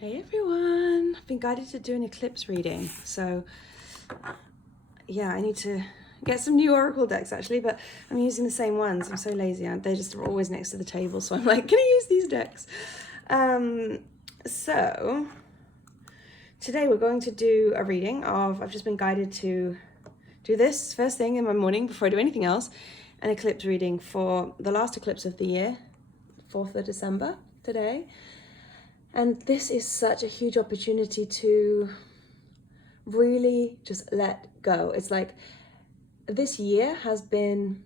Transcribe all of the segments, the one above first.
Hey everyone, I've been guided to do an eclipse reading. So yeah, I need to get some new oracle decks actually, but I'm using the same ones. I'm so lazy. They're just always next to the table. So I'm like, can I use these decks? So today we're going to do a reading of, I've just been guided to do this first thing in my morning before I do anything else, an eclipse reading for the last eclipse of the year, 4th of December today. And this is such a huge opportunity to really just let go. It's like this year has been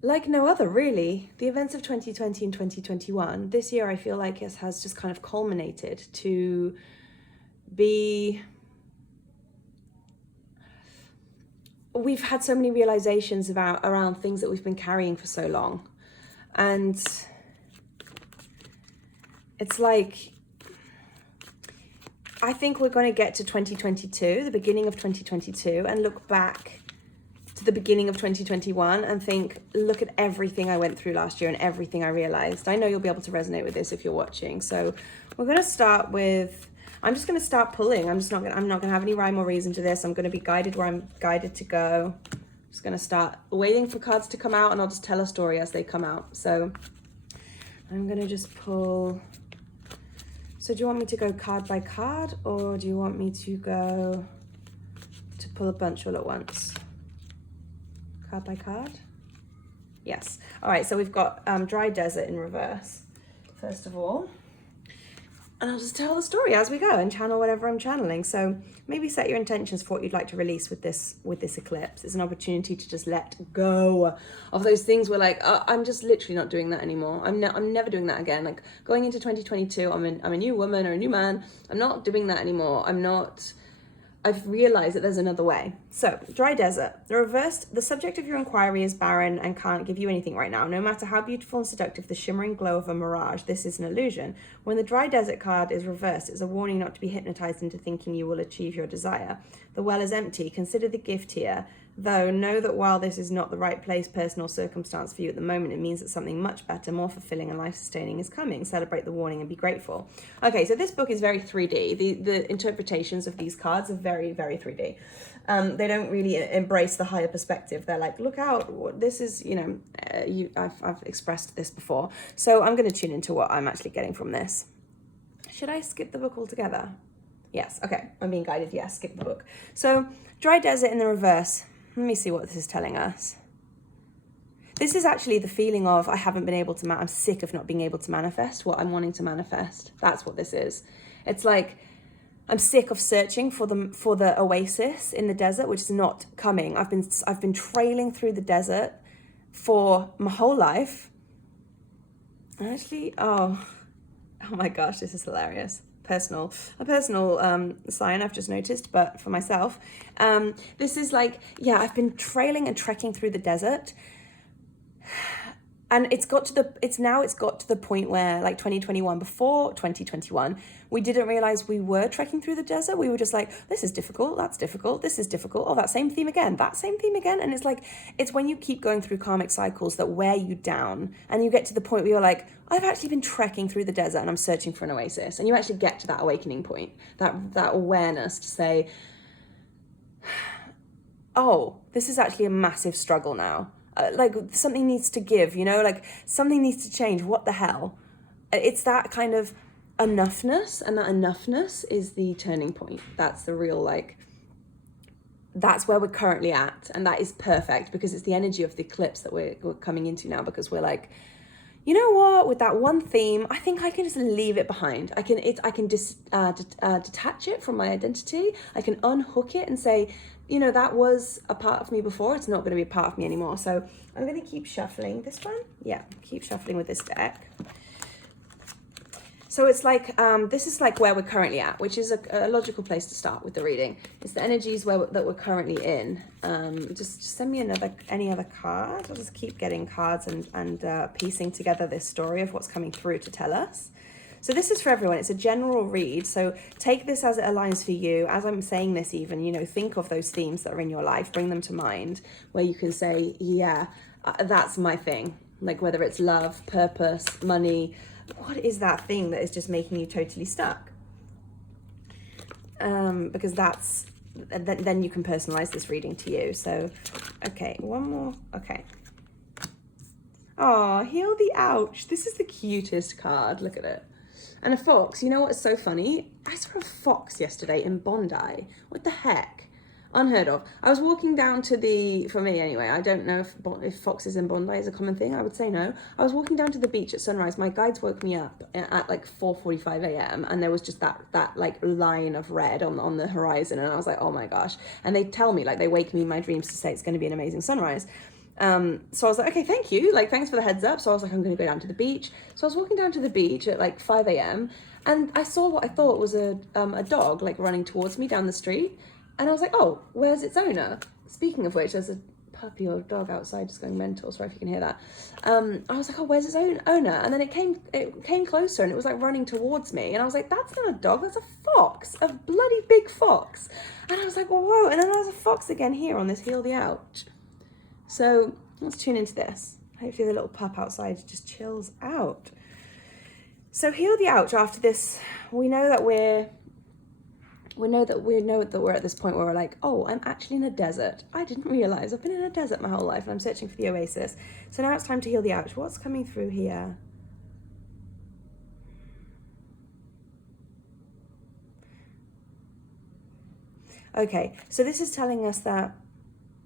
like no other, really. The events of 2020 and 2021, this year I feel like it has just kind of culminated to be... We've had so many realizations around things that we've been carrying for so long. And it's like, I think we're going to get to 2022, the beginning of 2022, and look back to the beginning of 2021 and think, look at everything I went through last year and everything I realized. I know you'll be able to resonate with this if you're watching. So we're going to start with, I'm just going to start pulling. I'm not going to have any rhyme or reason to this. I'm going to be guided where I'm guided to go. I'm just going to start waiting for cards to come out, and I'll just tell a story as they come out. So I'm going to just pull... So do you want me to go card by card, or do you want me to go to pull a bunch all at once? Card by card? Yes. All right, so we've got Dry Desert in reverse, first of all. And I'll just tell the story as we go and channel whatever I'm channeling. So maybe set your intentions for what you'd like to release with this eclipse. It's an opportunity to just let go of those things where like, I'm just literally not doing that anymore. I'm never doing that again. Like going into 2022, I'm a new woman or a new man. I'm not doing that anymore. I've realized that there's another way. So, Dry Desert. The reversed, the subject of your inquiry is barren and can't give you anything right now. No matter how beautiful and seductive the shimmering glow of a mirage, this is an illusion. When the Dry Desert card is reversed, it's a warning not to be hypnotized into thinking you will achieve your desire. The well is empty. Consider the gift here. Though, know that while this is not the right place, person, or circumstance for you at the moment, it means that something much better, more fulfilling, and life-sustaining is coming. Celebrate the warning and be grateful. Okay, so this book is very 3D. The interpretations of these cards are very, very 3D. They don't really embrace the higher perspective. They're like, look out, this is, I've expressed this before. So I'm going to tune into what I'm actually getting from this. Should I skip the book altogether? Yes, okay, I'm being guided, yes, skip the book. So, Dry Desert in the reverse. Let me see what this is telling us. This is actually the feeling of I haven't been able to, I'm sick of not being able to manifest what I'm wanting to manifest. That's what this is. It's like, I'm sick of searching for the oasis in the desert, which is not coming. I've been trailing through the desert for my whole life. And actually, oh my gosh, this is hilarious. A personal sign I've just noticed, but for myself, this is like, yeah, I've been trailing and trekking through the desert, and it's got to the point where, like 2021, before 2021, we didn't realize we were trekking through the desert. We were just like, this is difficult, that's difficult, this is difficult, oh, that same theme again, and it's like, it's when you keep going through karmic cycles that wear you down, and you get to the point where you're like, I've actually been trekking through the desert and I'm searching for an oasis, and you actually get to that awakening point, that awareness to say, oh, this is actually a massive struggle now. Like something needs to give, like something needs to change. What the hell? It's that kind of enoughness, and that enoughness is the turning point. That's the real, like, that's where we're currently at, and that is perfect because it's the energy of the eclipse that we're coming into now, because we're like, you know what, with that one theme, I think I can just leave it behind. I can detach it from my identity. I can unhook it and say, that was a part of me before. It's not going to be a part of me anymore. So I'm going to keep shuffling this one. Yeah, keep shuffling with this deck. So it's like, this is like where we're currently at, which is a logical place to start with the reading. It's the energies that we're currently in. Just send me any other card. I'll just keep getting cards and piecing together this story of what's coming through to tell us. So this is for everyone. It's a general read. So take this as it aligns for you. As I'm saying this even, think of those themes that are in your life. Bring them to mind where you can say, yeah, that's my thing. Like whether it's love, purpose, money, what is that thing that is just making you totally stuck? Because then you can personalize this reading to you. So, okay, one more. Okay. Oh, heal the ouch. This is the cutest card. Look at it. And a fox. You know what is so funny? I saw a fox yesterday in Bondi. What the heck? Unheard of. I was walking down to for me anyway, I don't know if foxes in Bondi is a common thing. I would say no. I was walking down to the beach at sunrise. My guides woke me up at like 4:45 a.m. and there was just that like line of red on the horizon, and I was like, oh my gosh. And they tell me, like, they wake me in my dreams to say it's going to be an amazing sunrise. So I was like, okay, thank you. Like, thanks for the heads up. So I was like, I'm going to go down to the beach. So I was walking down to the beach at like 5 a.m. and I saw what I thought was a dog like running towards me down the street. And I was like, oh, where's its owner? Speaking of which, there's a puppy or a dog outside just going mental. Sorry if you can hear that. I was like, oh, where's its owner? And then it came closer and it was like running towards me. And I was like, that's not a dog, that's a fox, a bloody big fox. And I was like, whoa. And then there was a fox again here on this Heal the Ouch. So let's tune into this. Hopefully the little pup outside just chills out. So Heal the Ouch. After this, we know that we're at this point where we're like, oh, I'm actually in a desert. I didn't realize I've been in a desert my whole life and I'm searching for the oasis. So now it's time to heal the ouch. What's coming through here? Okay, so this is telling us that,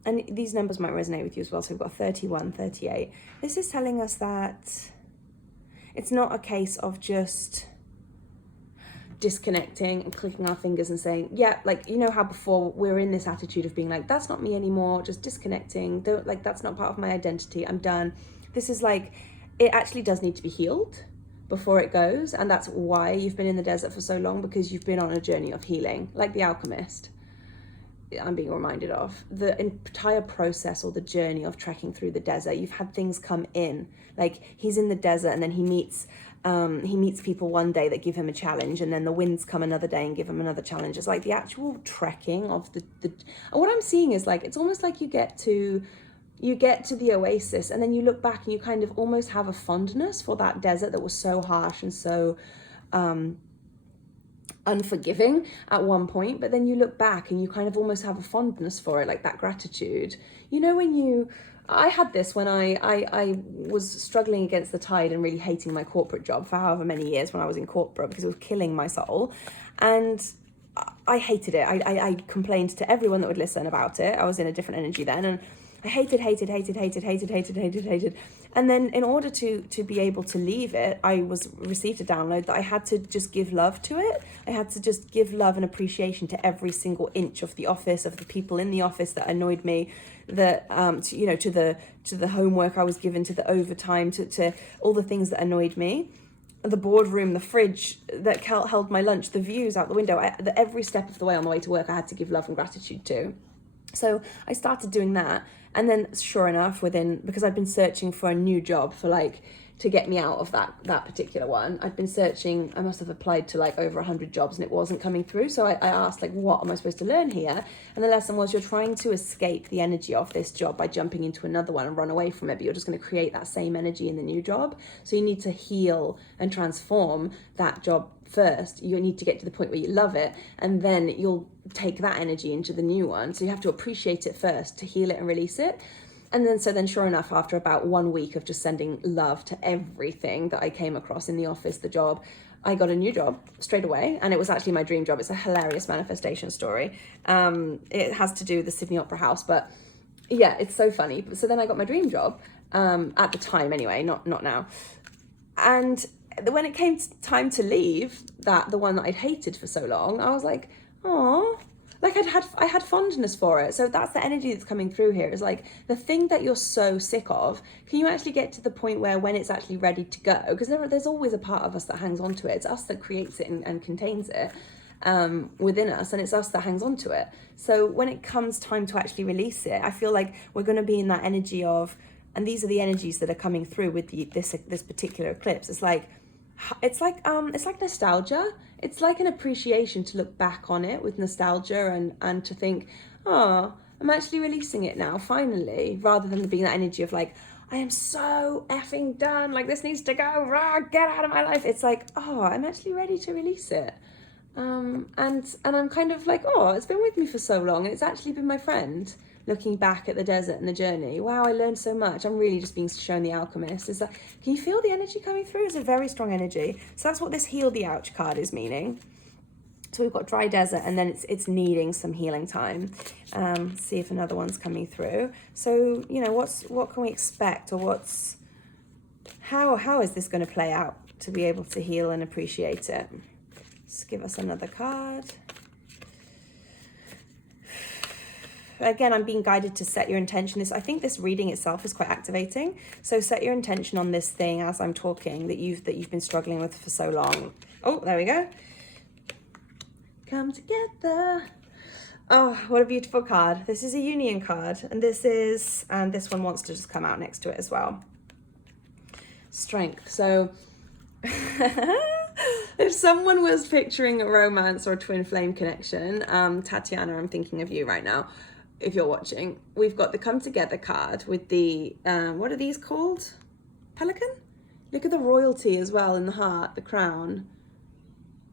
and these numbers might resonate with you as well. So we've got 31, 38. This is telling us that it's not a case of just disconnecting and clicking our fingers and saying, yeah, like, you know how before we're in this attitude of being like, that's not me anymore, just disconnecting, don't, like, that's not part of my identity, I'm done. This is like, it actually does need to be healed before it goes, and that's why you've been in the desert for so long, because you've been on a journey of healing, like the alchemist. I'm being reminded of the entire process or the journey of trekking through the desert. You've had things come in, like he's in the desert and then he meets people one day that give him a challenge, and then the winds come another day and give him another challenge. It's like the actual trekking of the what I'm seeing is like, it's almost like you get to the oasis and then you look back and you kind of almost have a fondness for that desert that was so harsh and so unforgiving at one point, but then you look back and you kind of almost have a fondness for it, like that gratitude. You know, when I had this when I was struggling against the tide and really hating my corporate job for however many years when I was in corporate, because it was killing my soul, and I hated it. I complained to everyone that would listen about it. I was in a different energy then, and I hated. And then in order to be able to leave it, I received a download that I had to just give love to it. I had to just give love and appreciation to every single inch of the office, of the people in the office that annoyed me, that to the homework I was given, to the overtime, to all the things that annoyed me. The boardroom, the fridge that held my lunch, the views out the window, every step of the way on the way to work, I had to give love and gratitude to. So I started doing that, and then sure enough, because I'd been searching for a new job to get me out of that particular one. I'd been searching, I must have applied to like over 100 jobs and it wasn't coming through. So I asked, like, what am I supposed to learn here? And the lesson was, you're trying to escape the energy of this job by jumping into another one and run away from it, but you're just going to create that same energy in the new job. So you need to heal and transform that job first. You need to get to the point where you love it, and then you'll take that energy into the new one. So you have to appreciate it first to heal it and release it. And then sure enough, after about 1 week of just sending love to everything that I came across in the office, the job, I got a new job straight away. And it was actually my dream job. It's a hilarious manifestation story. It has to do with the Sydney Opera House, but yeah, it's so funny. So then I got my dream job, at the time anyway, not now. And when it came time to leave the one that I'd hated for so long, I was like, oh, like I had fondness for it. So that's the energy that's coming through here. Is like the thing that you're so sick of, can you actually get to the point where when it's actually ready to go? Because there's always a part of us that hangs on to it. It's us that creates it and contains it within us, and it's us that hangs on to it. So when it comes time to actually release it, I feel like we're going to be in that energy of, and these are the energies that are coming through with this particular eclipse. It's like nostalgia. It's like an appreciation to look back on it with nostalgia and to think, oh, I'm actually releasing it now, finally, rather than being that energy of like, I am so effing done. Like, this needs to go. Rah, get out of my life. It's like, oh, I'm actually ready to release it. And I'm kind of like, oh, it's been with me for so long. It's actually been my friend. Looking back at the desert and the journey, wow, I learned so much. I'm really just being shown the alchemist. Is that, can you feel the energy coming through? It's a very strong energy. So that's what this heal the ouch card is meaning. So we've got dry desert, and then it's needing some healing time. See if another one's coming through. So, you know, what can we expect, or how is this going to play out to be able to heal and appreciate it? Let's give us another card. Again, I'm being guided to set your intention. I think this reading itself is quite activating. So set your intention on this thing as I'm talking that you've been struggling with for so long. Oh, there we go. Come together. Oh, what a beautiful card. This is a union card, and this one wants to just come out next to it as well. Strength. So if someone was picturing a romance or a twin flame connection, Tatiana, I'm thinking of you right now. If you're watching, we've got the come together card with the, what are these called? Pelican? Look at the royalty as well in the heart, the crown.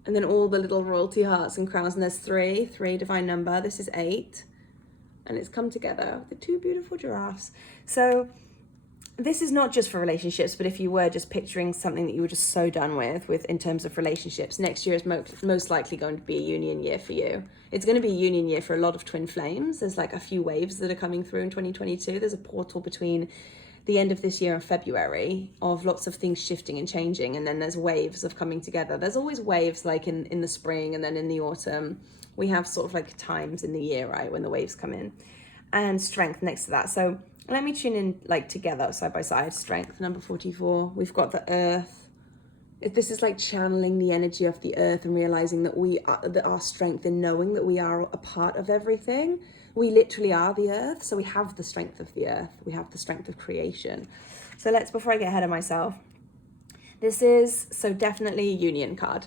And then all the little royalty hearts and crowns. And there's three divine number. This is 8. And it's come together with the 2 beautiful giraffes. So this is not just for relationships, but if you were just picturing something that you were just so done with in terms of relationships, next year is most likely going to be a union year for you. It's going to be a union year for a lot of twin flames. There's like a few waves that are coming through in 2022. There's a portal between the end of this year and February of lots of things shifting and changing, and then there's waves of coming together. There's always waves like in the spring and then in the autumn. We have sort of like times in the year, right, when the waves come in. And strength next to that. So let me tune in like together, side by side. Strength, number 44. We've got the earth. This is like channeling the energy of the earth and realizing that our strength in knowing that we are a part of everything. We literally are the earth. So we have the strength of the earth. We have the strength of creation. So before I get ahead of myself, this is so definitely a union card.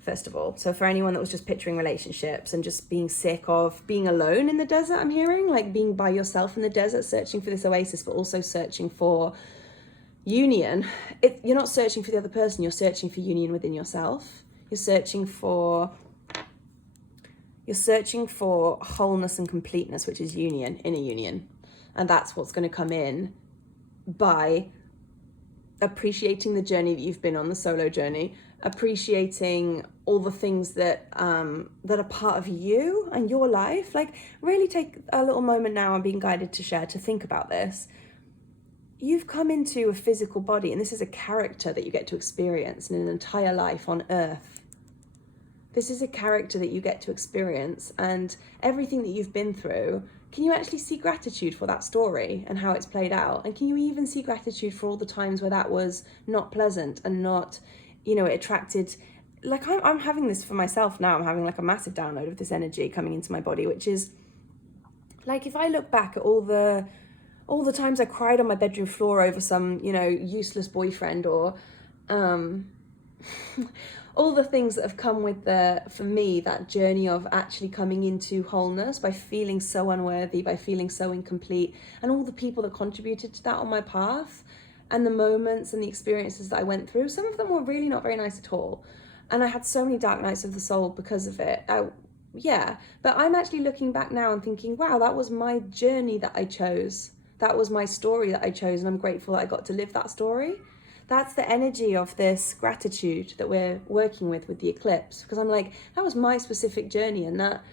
First of all, so for anyone that was just picturing relationships and just being sick of being alone in the desert, I'm hearing like being by yourself in the desert, searching for this oasis, but also searching for union. You're not searching for the other person, you're searching for union within yourself. You're searching for wholeness and completeness, which is union, inner union. And that's what's going to come in by appreciating the journey that you've been on, the solo journey, appreciating all the things that are part of you and your life. Like, really take a little moment now, I'm being guided to share, to think about this. You've come into a physical body, and this is a character that you get to experience in an entire life on earth. This is a character that you get to experience, and everything that you've been through, can you actually see gratitude for that story and how it's played out? And can you even see gratitude for all the times where that was not pleasant and not, it attracted, like I'm having this for myself now. I'm having like a massive download of this energy coming into my body, which is like, if I look back at all the times I cried on my bedroom floor over some, useless boyfriend, or all the things that have come with for me, that journey of actually coming into wholeness by feeling so unworthy, by feeling so incomplete, and all the people that contributed to that on my path, and the moments and the experiences that I went through. Some of them were really not very nice at all. And I had so many dark nights of the soul because of it. But I'm actually looking back now and thinking, wow, that was my journey that I chose. That was my story that I chose, and I'm grateful that I got to live that story. That's the energy of this gratitude that we're working with the eclipse, because I'm like, that was my specific journey, and that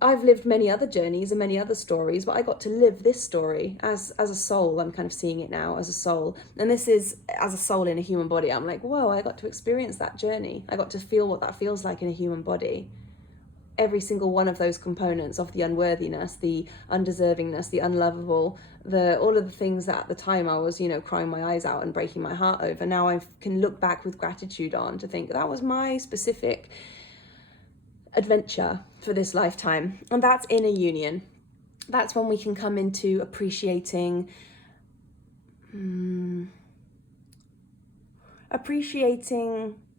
I've lived many other journeys and many other stories, but I got to live this story as a soul. I'm kind of seeing it now as a soul, and this is as a soul in a human body. I'm like, whoa, I got to experience that journey. I got to feel what that feels like in a human body. Every single one of those components of the unworthiness, the undeservingness, the unlovable, all of the things that at the time I was, crying my eyes out and breaking my heart over. Now I can look back with gratitude on to think that was my specific adventure for this lifetime. And that's inner union. That's when we can come into appreciating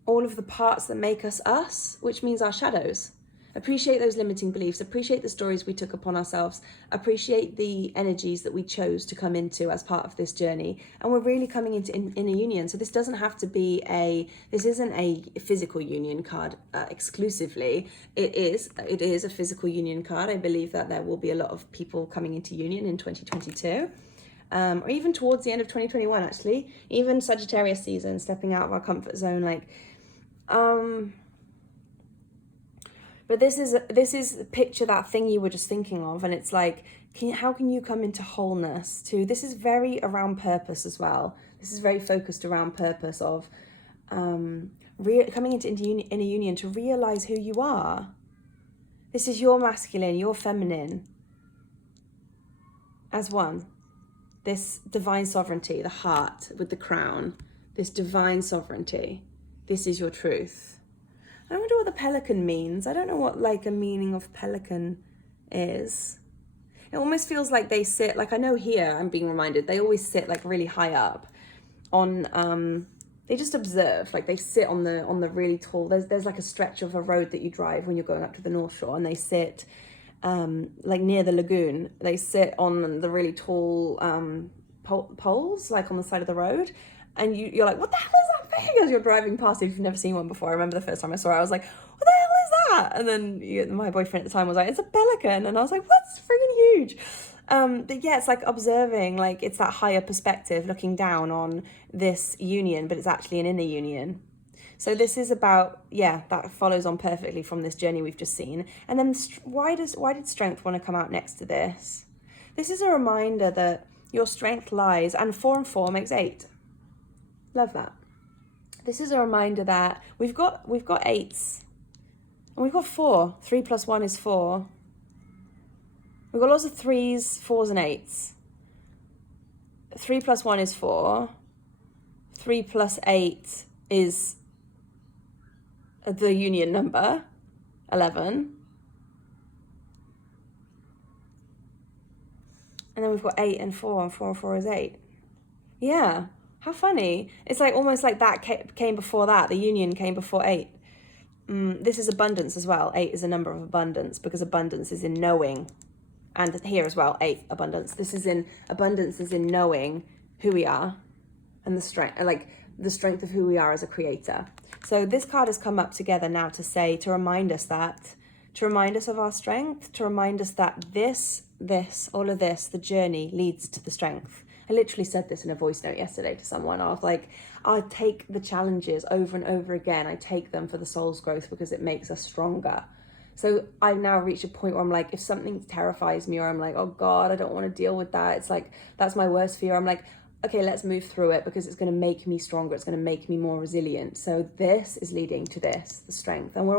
all of the parts that make us us, which means our shadows. Appreciate those limiting beliefs. Appreciate the stories we took upon ourselves. Appreciate the energies that we chose to come into as part of this journey. And we're really coming into in a union. So this doesn't have to be this isn't a physical union card exclusively. It is a physical union card. I believe that there will be a lot of people coming into union in 2022. Or even towards the end of 2021, actually. Even Sagittarius season, stepping out of our comfort zone, like... But this is picture that thing you were just thinking of, and it's like, how can you come into wholeness too? This is very around purpose as well. This is very focused around purpose of coming into a union to realize who you are. This is your masculine, your feminine as one. This divine sovereignty, the heart with the crown, this divine sovereignty. This is your truth. I wonder what the pelican means. I don't know what like a meaning of pelican is. It almost feels like they sit, like I know here, I'm being reminded, they always sit like really high up on, they just observe, like they sit on the really tall, there's like a stretch of a road that you drive when you're going up to the North Shore, and they sit like near the lagoon. They sit on the really tall poles, like on the side of the road. And you're like, what the hell is that thing? As you're driving past, if you've never seen one before. I remember the first time I saw it, I was like, what the hell is that? And then my boyfriend at the time was like, it's a pelican. And I was like, what's freaking huge? But yeah, it's like observing, like it's that higher perspective, looking down on this union, but it's actually an inner union. So this is about, yeah, that follows on perfectly from this journey we've just seen. And then why did strength want to come out next to this? This is a reminder that your strength lies, and 4 and 4 makes 8. Love that. This is a reminder that we've got 8s and we've got 4. 3 plus 1 is 4. We've got lots of 3s, 4s and 8s. 3 plus 1 is 4. 3 plus 8 is the union number, 11. And then we've got 8 and 4, and 4 and 4 is 8. Yeah. How funny. It's like almost like that came before that. The union came before 8. This is abundance as well. 8 is a number of abundance because abundance is in knowing. And here as well, 8, abundance. This is in abundance is in knowing who we are and the strength, like the strength of who we are as a creator. So this card has come up together now to remind us of our strength, to remind us that all of this, the journey leads to the strength. I literally said this in a voice note yesterday to someone. I was like, I take the challenges over and over again. I take them for the soul's growth because it makes us stronger. So I've now reached a point where I'm like, if something terrifies me or I'm like, oh God, I don't want to deal with that. It's like, that's my worst fear. I'm like, okay, let's move through it because it's going to make me stronger. It's going to make me more resilient. So this is leading to this, the strength. And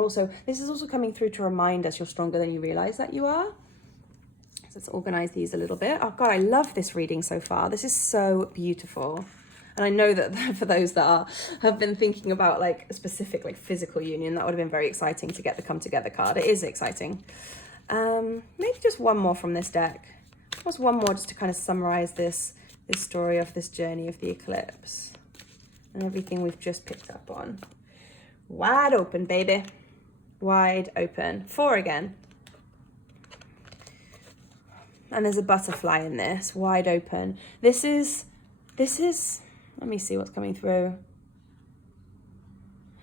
this is also coming through to remind us you're stronger than you realize that you are. So let's organize these a little bit. Oh God, I love this reading so far. This is so beautiful. And I know that for those that have been thinking about like a specific like physical union, that would have been very exciting to get the come together card. It is exciting. Maybe just one more from this deck. Just one more just to kind of summarize this story of this journey of the eclipse and everything we've just picked up on. Wide open, baby. Wide open. 4 again. And there's a butterfly in this, wide open. This is, let me see what's coming through.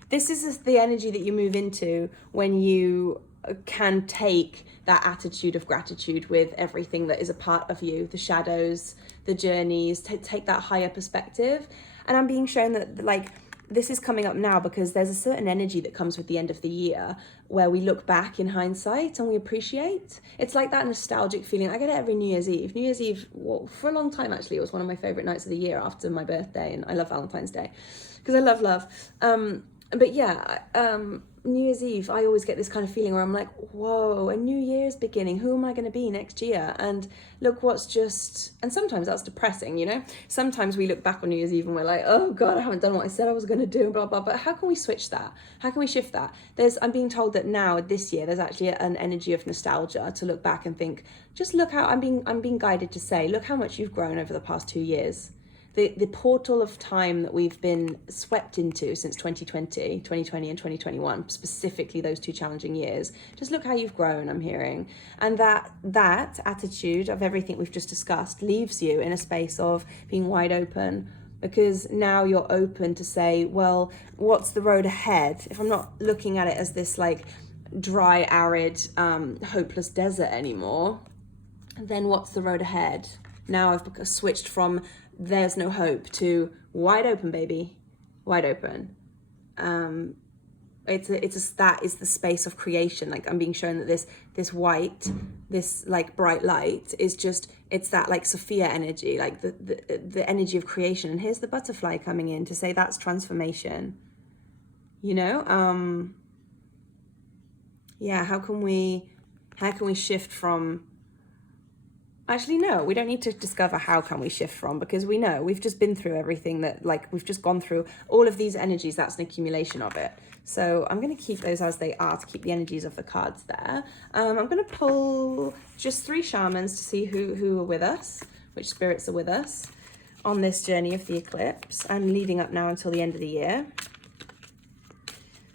This is the energy that you move into when you can take that attitude of gratitude with everything that is a part of you, the shadows, the journeys, take that higher perspective. And I'm being shown that like, this is coming up now because there's a certain energy that comes with the end of the year where we look back in hindsight and we appreciate. It's like that nostalgic feeling. I get it every New Year's Eve. New Year's Eve, well, for a long time actually, it was one of my favorite nights of the year after my birthday, and I love Valentine's Day because I love love. But yeah, New Year's Eve, I always get this kind of feeling where I'm like, whoa, a new year's beginning. Who am I going to be next year? And look what's just, and sometimes that's depressing, you know? Sometimes we look back on New Year's Eve and we're like, oh God, I haven't done what I said I was going to do, blah, blah, but how can we switch that? How can we shift that? I'm being told that now, this year, there's actually an energy of nostalgia to look back and think, just look how, I'm being guided to say, look how much you've grown over the past 2 years. the portal of time that we've been swept into since 2020 and 2021, specifically those 2 challenging years. Just look how you've grown, I'm hearing. And that attitude of everything we've just discussed leaves you in a space of being wide open, because now you're open to say, well, what's the road ahead? If I'm not looking at it as this like dry, arid, hopeless desert anymore, then what's the road ahead? Now I've switched from there's no hope to wide open, baby, wide open. That is the space of creation. Like, I'm being shown that this white, this like bright light is just, it's that like Sophia energy, like the energy of creation. And here's the butterfly coming in to say that's transformation, you know? Yeah, how can we shift from, actually, no, we don't need to discover how can we shift from, because we know we've just been through everything that, like, we've just gone through all of these energies. That's an accumulation of it. So I'm going to keep those as they are to keep the energies of the cards there. I'm going to pull just 3 shamans to see who are with us, which spirits are with us on this journey of the eclipse and leading up now until the end of the year.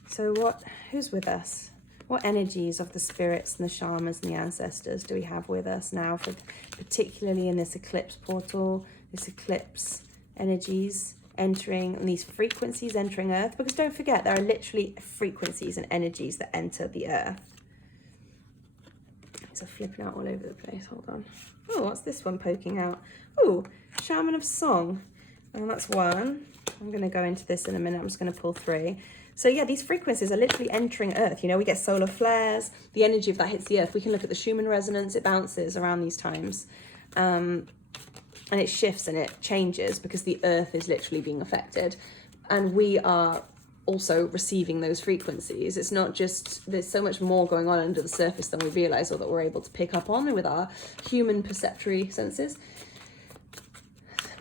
So who's with us? What energies of the spirits and the shamans and the ancestors do we have with us now, for particularly in this eclipse portal, this eclipse energies entering, and these frequencies entering Earth? Because don't forget, there are literally frequencies and energies that enter the Earth. These are flipping out all over the place. Hold on. Oh, what's this one poking out? Oh, Shaman of Song. And that's 1. I'm going to go into this in a minute. I'm just going to pull 3. So yeah, these frequencies are literally entering Earth. You know, we get solar flares, the energy of that hits the Earth. We can look at the Schumann resonance, it bounces around these times. And it shifts and it changes because the Earth is literally being affected. And we are also receiving those frequencies. It's not just, there's so much more going on under the surface than we realize, or that we're able to pick up on with our human perceptory senses.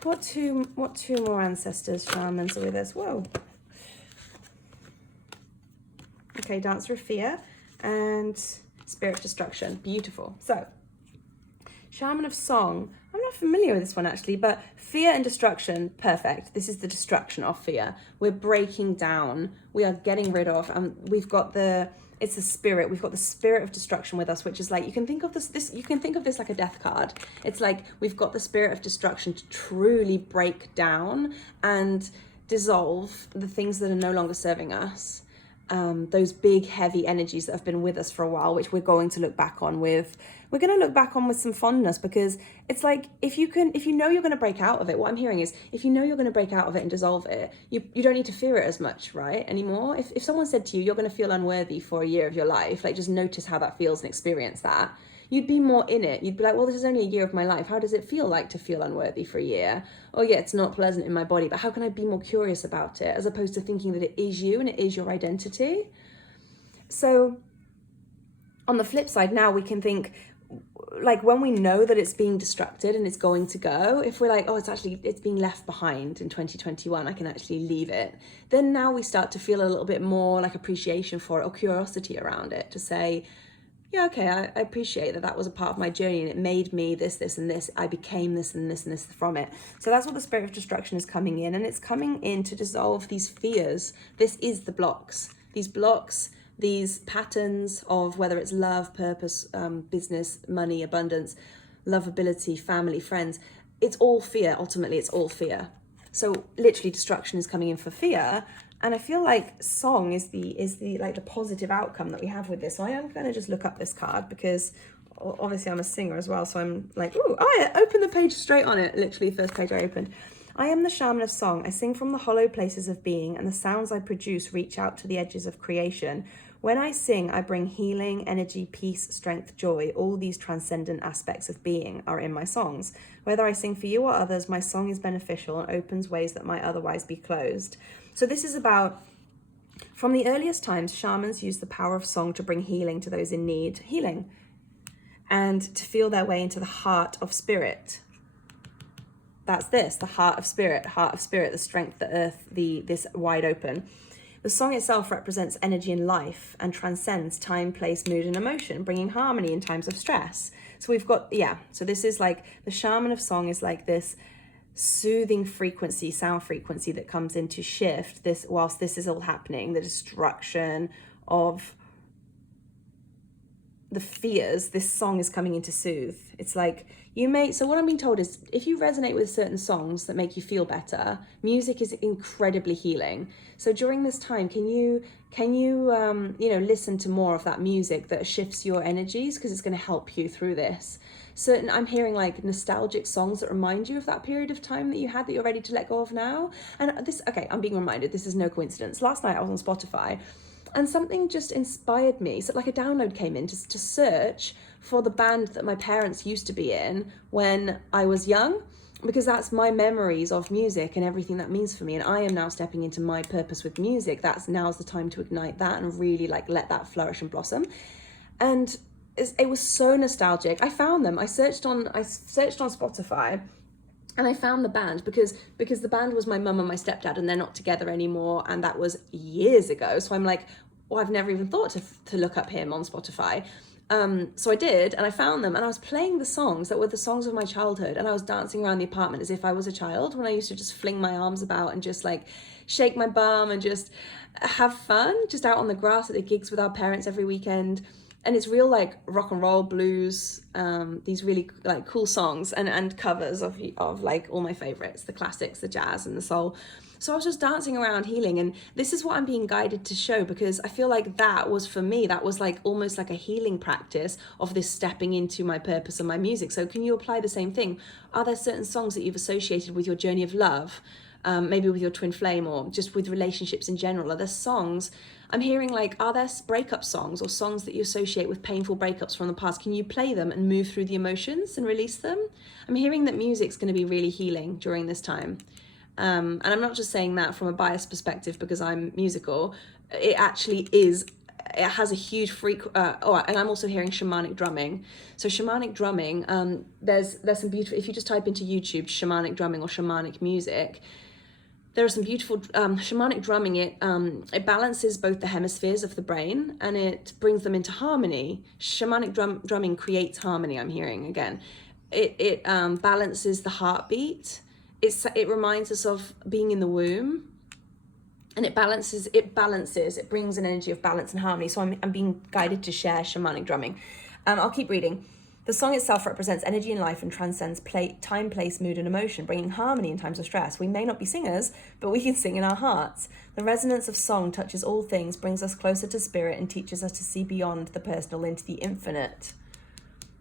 What two more ancestors, shamans are with us? Whoa. Okay, Dancer of Fear and Spirit of Destruction. Beautiful. So, Shaman of Song. I'm not familiar with this one actually, but fear and destruction, perfect. This is the destruction of fear. We're breaking down. We are getting rid of, and we've got it's the spirit. We've got the spirit of destruction with us, which is like, you can think of you can think of this like a death card. It's like we've got the spirit of destruction to truly break down and dissolve the things that are no longer serving us. Those big heavy energies that have been with us for a while, which we're going to look back on with some fondness, because it's like, if you know you're going to break out of it, what I'm hearing is, if you know you're going to break out of it and dissolve it, you don't need to fear it as much, right, anymore. If someone said to you, you're going to feel unworthy for a year of your life, like, just notice how that feels and experience that. You'd be more in it. You'd be like, well, this is only a year of my life. How does it feel like to feel unworthy for a year? Oh yeah, it's not pleasant in my body, but how can I be more curious about it, as opposed to thinking that it is you and it is your identity? So on the flip side, now we can think, like, when we know that it's being destructed and it's going to go, if we're like, oh, it's being left behind in 2021, I can actually leave it. Then now we start to feel a little bit more like appreciation for it, or curiosity around it, to say, yeah, okay, I appreciate that was a part of my journey and it made me this, and this. I became this and this and this from it. So that's what the spirit of destruction is coming in, and it's coming in to dissolve these fears. This is the blocks. These patterns of, whether it's love, purpose, business, money, abundance, lovability, family, friends. It's all fear. Ultimately, it's all fear. So literally destruction is coming in for fear. And I feel like song is the like the positive outcome that we have with this. So I am going to just look up this card, because obviously I'm a singer as well. So I'm like, ooh, I opened the page straight on it. Literally the first page I opened. I am the shaman of song. I sing from the hollow places of being, and the sounds I produce reach out to the edges of creation. When I sing, I bring healing, energy, peace, strength, joy. All these transcendent aspects of being are in my songs. Whether I sing for you or others, my song is beneficial and opens ways that might otherwise be closed. So this is about, from the earliest times, shamans used the power of song to bring healing to those in need, healing, and to feel their way into the heart of spirit. That's the heart of spirit, the strength, the earth, this wide open. The song itself represents energy and life and transcends time, place, mood, and emotion, bringing harmony in times of stress. So we've got, so this is like, the shaman of song is like this soothing frequency, sound frequency that comes in to shift this whilst this is all happening, the destruction of the fears. This song is coming in to soothe. It's like so what I'm being told is, if you resonate with certain songs that make you feel better, music is incredibly healing. So during this time, can you listen to more of that music that shifts your energies, because it's going to help you through this. I'm hearing like nostalgic songs that remind you of that period of time that you had that you're ready to let go of now. And I'm being reminded, this is no coincidence. Last night I was on Spotify and something just inspired me. So like a download came in to search for the band that my parents used to be in when I was young, because that's my memories of music and everything that means for me. And I am now stepping into my purpose with music. Now's the time to ignite that and really like let that flourish and blossom. And it was so nostalgic. I found them. I searched on Spotify and I found the band because the band was my mum and my stepdad, and they're not together anymore. And that was years ago. So I'm like, well, I've never even thought to look up him on Spotify. So I did, and I found them, and I was playing the songs that were the songs of my childhood, and I was dancing around the apartment as if I was a child, when I used to just fling my arms about and just like shake my bum and just have fun, just out on the grass at the gigs with our parents every weekend. And it's real like rock and roll, blues, these really like cool songs and covers of like all my favorites, the classics, the jazz and the soul. So I was just dancing around healing, and this is what I'm being guided to show, because I feel like that was, for me, that was like almost like a healing practice of this stepping into my purpose and my music. So can you apply the same thing? Are there certain songs that you've associated with your journey of love, maybe with your twin flame, or just with relationships in general? Are there songs, I'm hearing like, are there breakup songs or songs that you associate with painful breakups from the past? Can you play them and move through the emotions and release them? I'm hearing that music's going to be really healing during this time. And I'm not just saying that from a biased perspective because I'm musical. It actually is. It has a huge and I'm also hearing shamanic drumming. So shamanic drumming, there's some beautiful, if you just type into YouTube shamanic drumming or shamanic music, there are some beautiful shamanic drumming. It balances both the hemispheres of the brain and it brings them into harmony. Shamanic drumming creates harmony, I'm hearing again. It balances the heartbeat. It reminds us of being in the womb, and it brings an energy of balance and harmony. So I'm being guided to share shamanic drumming. I'll keep reading. The song itself represents energy in life and transcends time, place, mood, and emotion, bringing harmony in times of stress. We may not be singers, but we can sing in our hearts. The resonance of song touches all things, brings us closer to spirit, and teaches us to see beyond the personal into the infinite.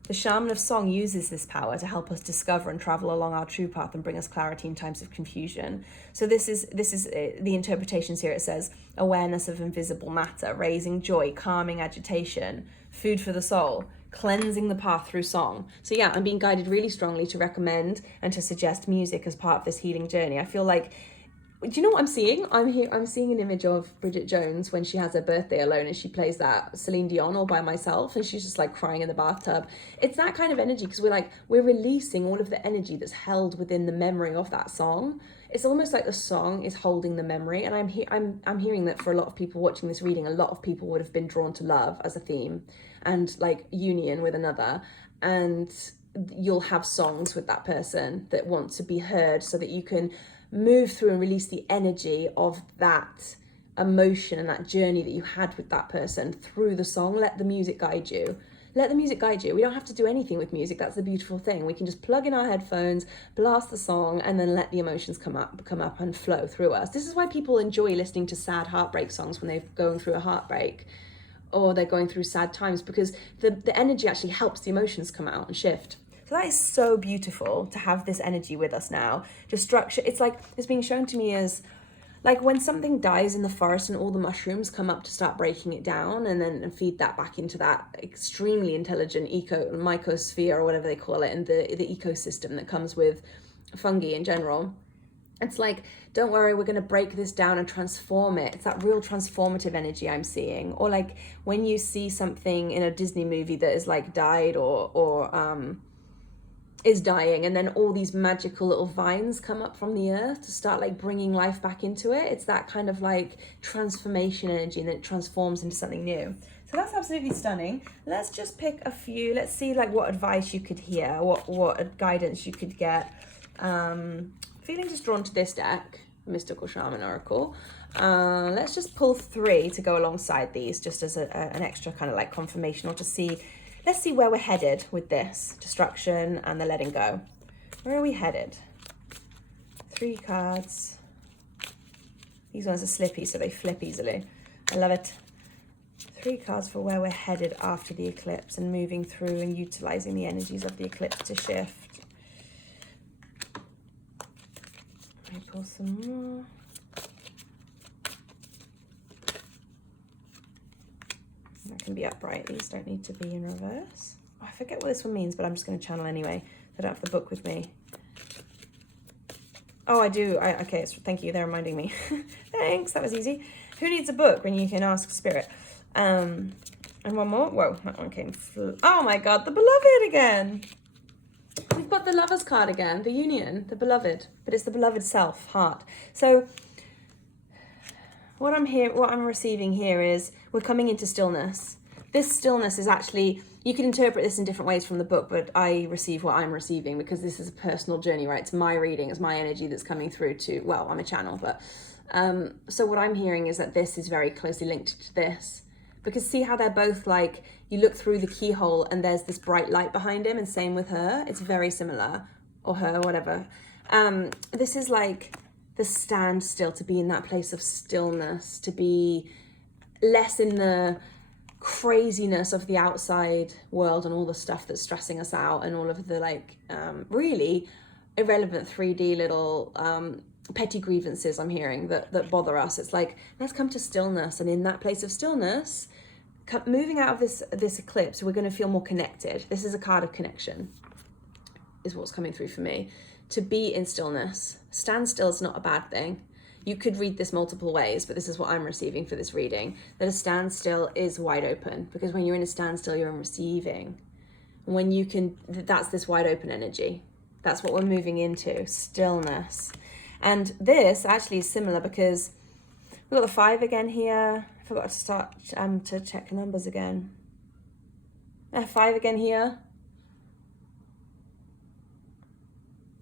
The shaman of song uses this power to help us discover and travel along our true path and bring us clarity in times of confusion. So this is the interpretations here. It says awareness of invisible matter, raising joy, calming agitation, food for the soul, cleansing the path through song. So yeah, I'm being guided really strongly to recommend and to suggest music as part of this healing journey. I feel like, do you know what I'm seeing? I'm seeing an image of Bridget Jones when she has her birthday alone and she plays that Celine Dion All By Myself, and she's just like crying in the bathtub. It's that kind of energy, because we're releasing all of the energy that's held within the memory of that song. It's almost like the song is holding the memory, and I'm hearing that for a lot of people watching this reading, a lot of people would have been drawn to love as a theme and like union with another, and you'll have songs with that person that want to be heard so that you can move through and release the energy of that emotion and that journey that you had with that person through the song. Let the music guide you. Let the music guide you. We don't have to do anything with music. That's the beautiful thing. We can just plug in our headphones, blast the song, and then let the emotions come up and flow through us. This is why people enjoy listening to sad heartbreak songs when they're going through a heartbreak or they're going through sad times, because the energy actually helps the emotions come out and shift. So that is so beautiful to have this energy with us now. Destruction, it's like, it's being shown to me as like when something dies in the forest and all the mushrooms come up to start breaking it down and feed that back into that extremely intelligent mycosphere or whatever they call it, and the ecosystem that comes with fungi in general. It's like, don't worry, we're going to break this down and transform it. It's that real transformative energy I'm seeing. Or like when you see something in a Disney movie that is like died or is dying, and then all these magical little vines come up from the earth to start like bringing life back into it. It's that kind of like transformation energy, and then it transforms into something new. So that's absolutely stunning. Let's just pick a few. Let's see like what advice you could hear, what guidance you could get feeling just drawn to this deck, Mystical Shaman Oracle. Let's just pull 3 to go alongside these, just as an extra kind of like confirmation, or to see, let's see where we're headed with this destruction and the letting go. Where are we headed? 3 cards. These ones are slippy, so they flip easily. I love it. 3 cards for where we're headed after the eclipse and moving through and utilizing the energies of the eclipse to shift. Let me pull some more. That can be upright. These don't need to be in reverse. Oh, I forget what this one means, but I'm just going to channel anyway. I don't have the book with me. Oh, I do. Okay, thank you. They're reminding me. Thanks. That was easy. Who needs a book when you can ask Spirit? And one more. Whoa, that one came. Oh my God, the Beloved again. We've got the Lover's card again. The Union, the Beloved, but it's the Beloved self, heart. So what I'm receiving here is we're coming into stillness. This stillness is actually, you can interpret this in different ways from the book, but I receive what I'm receiving because this is a personal journey, right? It's my reading, it's my energy that's coming through to, well, I'm a channel, but so what I'm hearing is that this is very closely linked to this, because see how they're both like, you look through the keyhole and there's this bright light behind him, and same with her. It's very similar, or her, whatever. This is like the standstill, to be in that place of stillness, to be less in the craziness of the outside world and all the stuff that's stressing us out and all of the like really irrelevant 3D little petty grievances I'm hearing that bother us. It's like, let's come to stillness, and in that place of stillness, moving out of this eclipse, we're going to feel more connected. This is a card of connection, is what's coming through for me. To be in stillness. Standstill is not a bad thing. You could read this multiple ways, but this is what I'm receiving for this reading, that a standstill is wide open, because when you're in a standstill, you're in receiving. When you can, that's this wide open energy. That's what we're moving into, stillness. And this actually is similar because we've got the 5 again here. I forgot to start to check numbers again. 5 again here.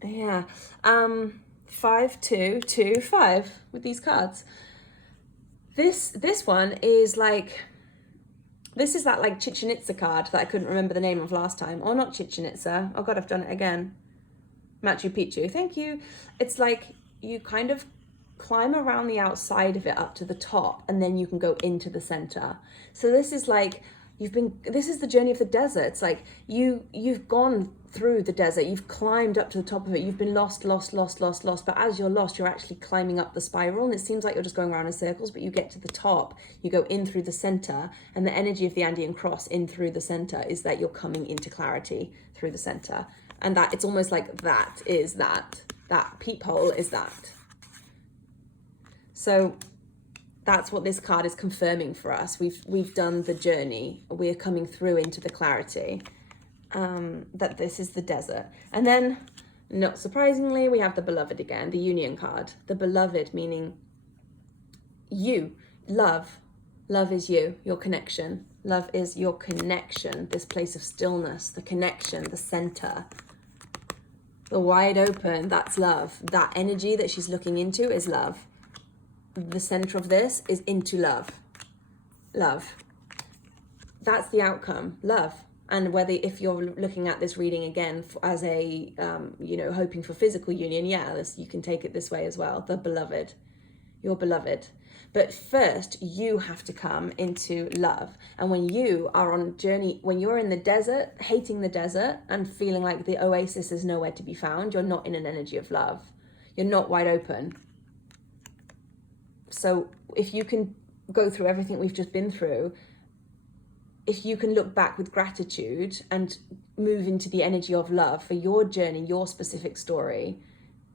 Yeah. 5, 2, 2, 5 with these cards. This one is like, this is that like Chichen Itza card that I couldn't remember the name of last time. Or not Chichen Itza. Oh God, I've done it again. Machu Picchu. Thank you. It's like you kind of climb around the outside of it up to the top, and then you can go into the center. So this is like, this is the journey of the desert. It's like you've gone through the desert, you've climbed up to the top of it, you've been lost, but as you're lost, you're actually climbing up the spiral, and it seems like you're just going around in circles, but you get to the top, you go in through the center, and the energy of the Andean cross in through the center is that you're coming into clarity through the center. And that it's almost like that peephole is that. So that's what this card is confirming for us. We've done the journey. We're coming through into the clarity. That this is the desert. And then, not surprisingly, we have the Beloved again, the Union card. The Beloved meaning you, love. Love is you, your connection. Love is your connection, this place of stillness, the connection, the center. The wide open, that's love. That energy that she's looking into is love. The center of this is into love. Love. That's the outcome, love. And whether, if you're looking at this reading again as a, hoping for physical union, you can take it this way as well. The Beloved, your beloved. But first, you have to come into love. And when you are on a journey, when you're in the desert, hating the desert and feeling like the oasis is nowhere to be found, you're not in an energy of love. You're not wide open. So if you can go through everything we've just been through, if you can look back with gratitude and move into the energy of love for your journey, your specific story,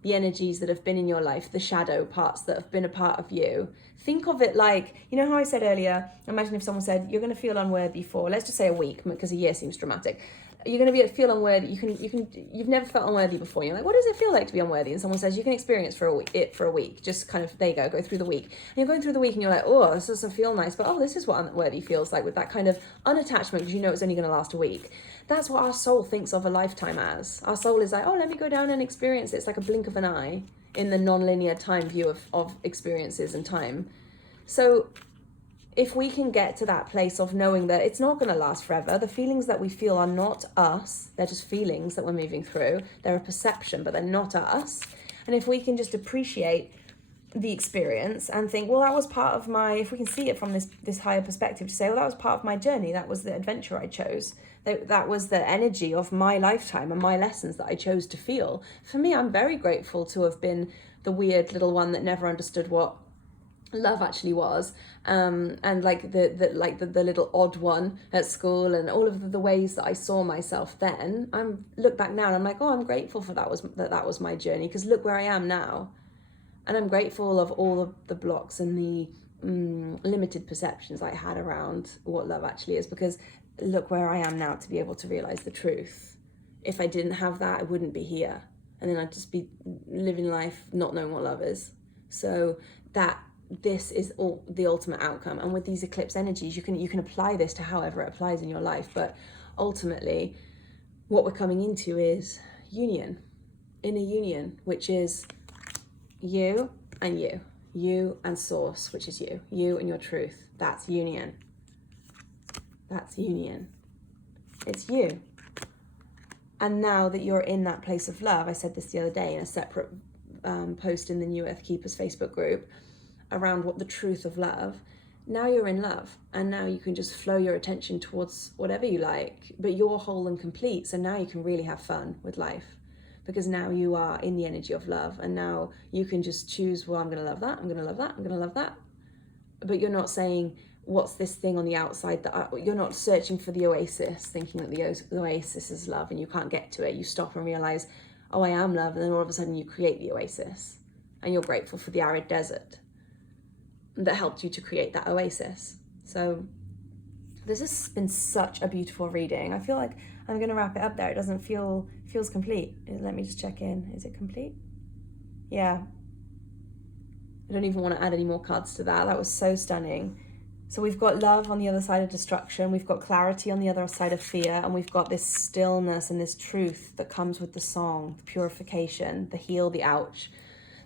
the energies that have been in your life, the shadow parts that have been a part of you, think of it like, you know how I said earlier, imagine if someone said, you're going to feel unworthy for, let's just say a week, because a year seems dramatic. You're going to feel unworthy. You've never felt unworthy before. You're like, what does it feel like to be unworthy? And someone says, you can experience for a week. Just kind of, there you go through the week. And you're going through the week and you're like, oh, this doesn't feel nice. But, this is what unworthy feels like, with that kind of unattachment, because you know it's only going to last a week. That's what our soul thinks of a lifetime as. Our soul is like, oh, let me go down and experience it. It's like a blink of an eye. in the non-linear time view of experiences and time. So if we can get to that place of knowing that it's not going to last forever, the feelings that we feel are not us, they're just feelings that we're moving through. They're a perception, but they're not us. And if we can just appreciate the experience and think, well, that was part of my, if we can see it from this higher perspective, to say, well, that was part of my journey, that was the adventure I chose, that was the energy of my lifetime and my lessons that I chose to feel. For me, I'm very grateful to have been the weird little one that never understood what love actually was, and like the little odd one at school, and all of the ways that I saw myself then. I'm look back now and I'm like, oh, I'm grateful for that was my journey, because look where I am now. And I'm grateful of all of the blocks and the limited perceptions I had around what love actually is, because look where I am now to be able to realize the truth. If I didn't have that, I wouldn't be here, and then I'd just be living life not knowing what love is. So this is all the ultimate outcome. And with these eclipse energies, you can apply this to however it applies in your life, but ultimately what we're coming into is union, inner union, which is you and source, which is you and your truth. That's union. It's you. And now that you're in that place of love, I said this the other day in a separate post in the New Earth Keepers Facebook group around what the truth of love. Now you're in love, and now you can just flow your attention towards whatever you like, but you're whole and complete. So now you can really have fun with life, because now you are in the energy of love, and now you can just choose, well, I'm going to love that, I'm going to love that, I'm going to love that. But you're not saying, what's this thing on the outside that you're not searching for the oasis, thinking that the oasis is love and you can't get to it. You stop and realize, oh, I am love, and then all of a sudden you create the oasis, and you're grateful for the arid desert that helped you to create that oasis. So this has been such a beautiful reading. I feel like I'm going to wrap it up there. It doesn't feels complete. Let me just check in. Is it complete? Yeah. I don't even want to add any more cards to that. That was so stunning. So we've got love on the other side of destruction. We've got clarity on the other side of fear. And we've got this stillness and this truth that comes with the song, the purification, the heal, the ouch.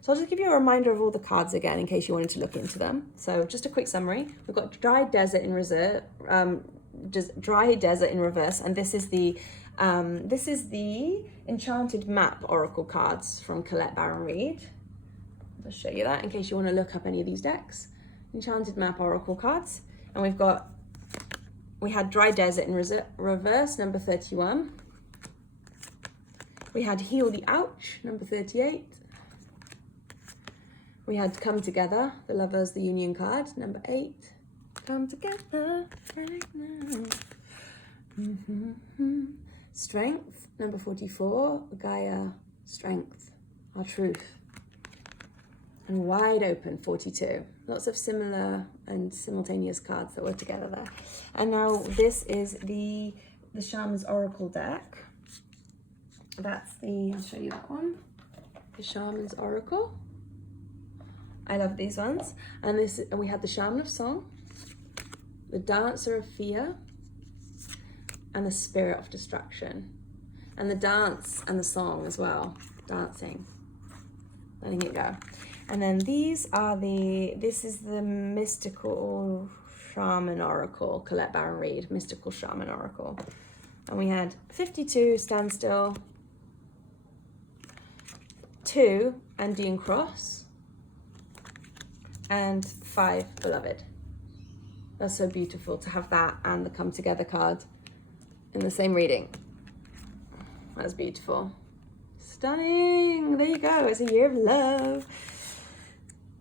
So I'll just give you a reminder of all the cards again in case you wanted to look into them. So just a quick summary. We've got dry desert in reverse, and this is the Enchanted Map Oracle cards from Colette Baron Reid. I'll show you that in case you want to look up any of these decks. Enchanted Map Oracle cards. And we had Dry Desert in reverse, number 31. We had Heal the Ouch, number 38. We had Come Together, the Lovers, the Union card, number 8. Come together right now. Strength, number 44. Gaia, Strength, our truth. And Wide Open, 42. Lots of similar and simultaneous cards that were together there. And now this is the Shaman's Oracle deck. I'll show you that one. The Shaman's Oracle. I love these ones. And we had the Shaman of Song, the Dancer of Fear, and the Spirit of Destruction. And the dance and the song as well. Dancing. Letting it go. And then this is the Mystical Shaman Oracle, Colette Baron Reid, Mystical Shaman Oracle. And we had 52, Standstill, 2, Andean Cross, and 5, Beloved. That's so beautiful to have that and the Come Together card in the same reading. That's beautiful. Stunning. There you go. It's a year of love.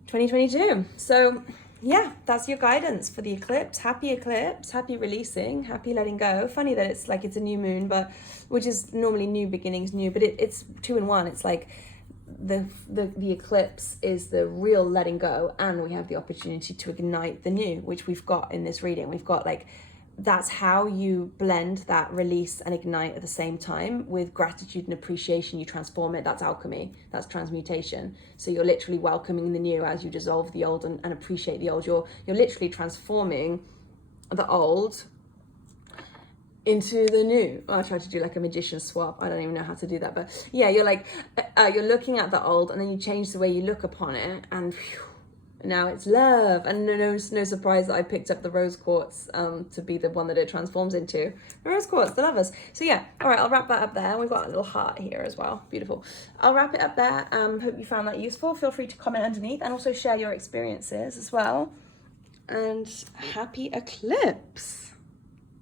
2022. So yeah, that's your guidance for the eclipse. Happy releasing, happy letting go. Funny that it's a new moon, but which is normally new beginnings, but it's 2 in 1. It's like the eclipse is the real letting go, and we have the opportunity to ignite the new, which we've got in this reading. We've got that's how you blend that release and ignite at the same time. With gratitude and appreciation, you transform it. That's alchemy. That's transmutation. So you're literally welcoming the new as you dissolve the old and appreciate the old. You're literally transforming the old into the new. I tried to do like a magician swap. I don't even know how to do that, but yeah, you're like, you're looking at the old, and then you change the way you look upon it, and phew, now it's love. And no surprise that I picked up the rose quartz to be the one that it transforms into. The rose quartz, the lovers. So yeah, all right, I'll wrap that up there. We've got a little heart here as well. Beautiful. I'll wrap it up there. Hope you found that useful. Feel free to comment underneath and also share your experiences as well. And happy eclipse.